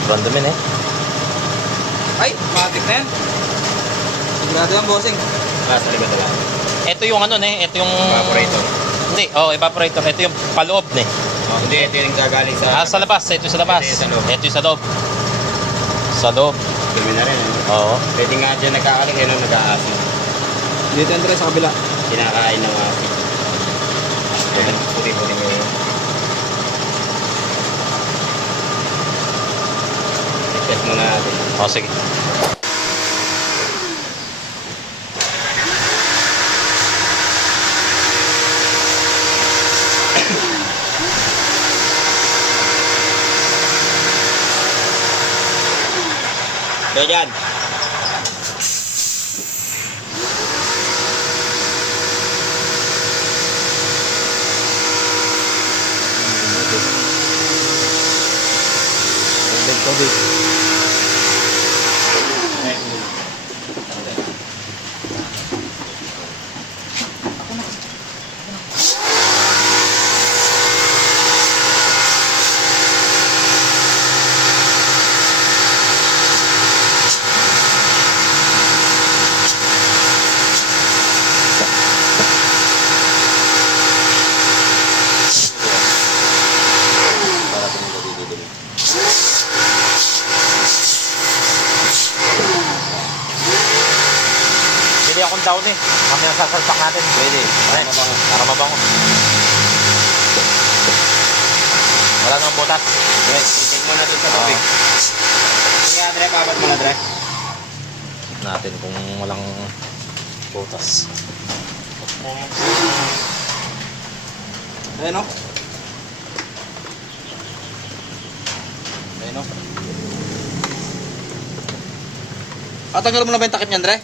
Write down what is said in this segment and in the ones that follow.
Sobrang dumi eh. Ay, matik na yan. Sigurado yan, bossing. Sa likod na lang. Ito yung ano ito yung... Evaporator. Hindi, evaporator. Ito yung paloob Hindi, ito yung gagaling sa... sa labas. Ito yung sa labas. Ito yung sa loob. Ito yung sa loob. Sa loob. Dumi na rin. Oo. Pwede nga dyan nagkakaling, yun ang nag-aasin. Dito yan, Dre, sa kabila. Kinakain ng asin. Puti-puti mo yun. I-test muna natin. Sige. Kaya dyan. Tubig. Bili akong down Kami ang sasalpak natin. Pwede. Para mabango. Para mabango. Wala nang butas. Yes, i-check muna dun sa tubig. Sige, Dre, pabat mo na, Dre. Natin kung walang butas. Ayan, o. Ayan, o. Tanggal mo na ba yung takip niyan, Dre?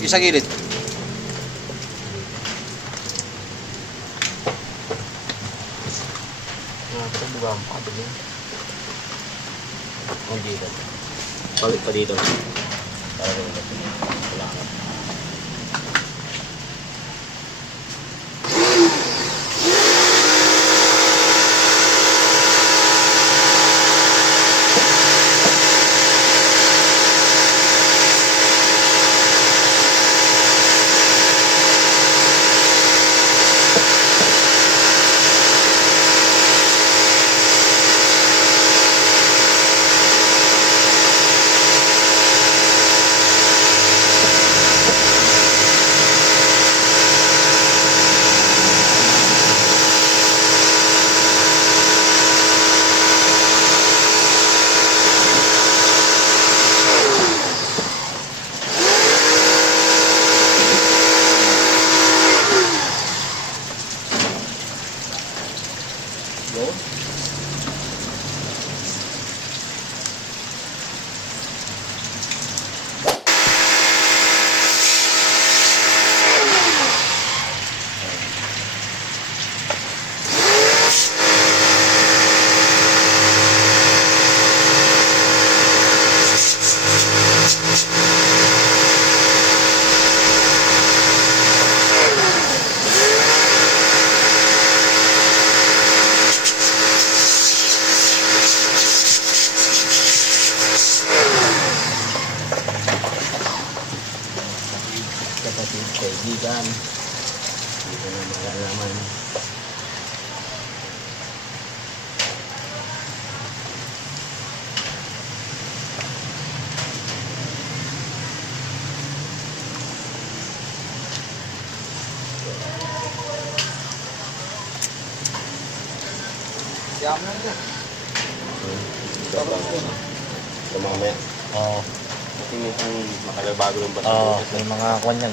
Yung sa gilid. Dito. Palit pa dito. Para rin wala ka. Kapatid, kaibigan. Dito na malalaman. Yaman lang, Dre. Mamaya. Oo. Tingin kang makalabago ng basta. May mga kwan yan